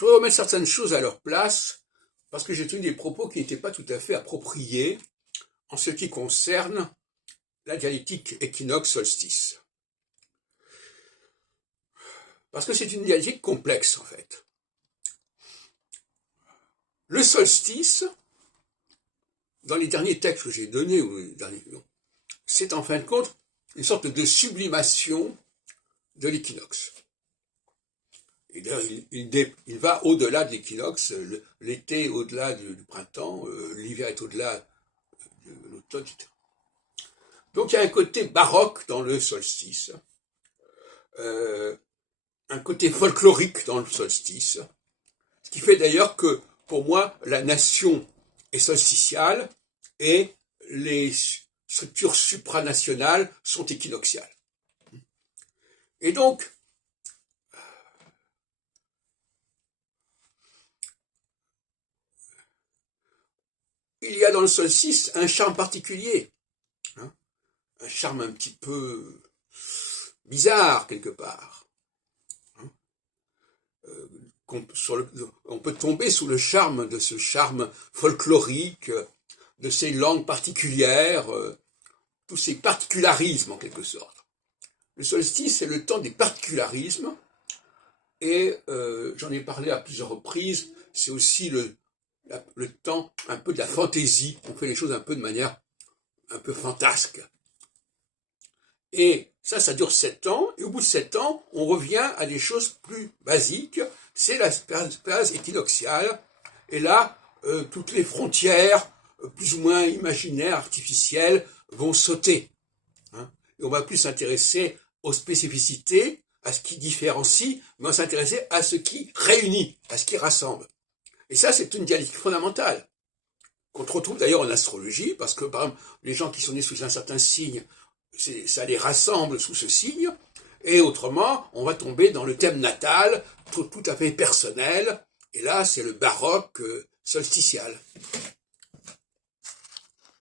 Je voudrais remettre certaines choses à leur place, parce que j'ai tenu des propos qui n'étaient pas tout à fait appropriés en ce qui concerne la dialectique équinoxe-solstice. Parce que c'est une dialectique complexe, en fait. Le solstice, dans les derniers textes que j'ai donnés, c'est en fin de compte une sorte de sublimation de l'équinoxe. Et d'ailleurs, il va au-delà de l'équinoxe, l'été au-delà du printemps, l'hiver est au-delà de l'automne, etc. Donc il y a un côté baroque dans le solstice, un côté folklorique dans le solstice, ce qui fait d'ailleurs que, pour moi, la nation est solsticiale et les structures supranationales sont équinoxiales. Et donc, il y a dans le solstice un charme particulier, hein, un charme un petit peu bizarre quelque part. Hein, on peut tomber sous le charme de ce charme folklorique, de ces langues particulières, tous ces particularismes en quelque sorte. Le solstice, c'est le temps des particularismes, et j'en ai parlé à plusieurs reprises, c'est aussi le temps un peu de la fantaisie, on fait les choses un peu de manière un peu fantasque. Et ça dure 7 ans, et au bout de 7 ans, on revient à des choses plus basiques, c'est la phase équinoxiale, et là, toutes les frontières, plus ou moins imaginaires, artificielles, vont sauter. Hein, et on va plus s'intéresser aux spécificités, à ce qui différencie, mais on va s'intéresser à ce qui réunit, à ce qui rassemble. Et ça, c'est une dialectique fondamentale, qu'on retrouve d'ailleurs en astrologie, parce que, par exemple, les gens qui sont nés sous un certain signe, ça les rassemble sous ce signe, et autrement, on va tomber dans le thème natal, tout à fait personnel, et là, c'est le baroque solsticial.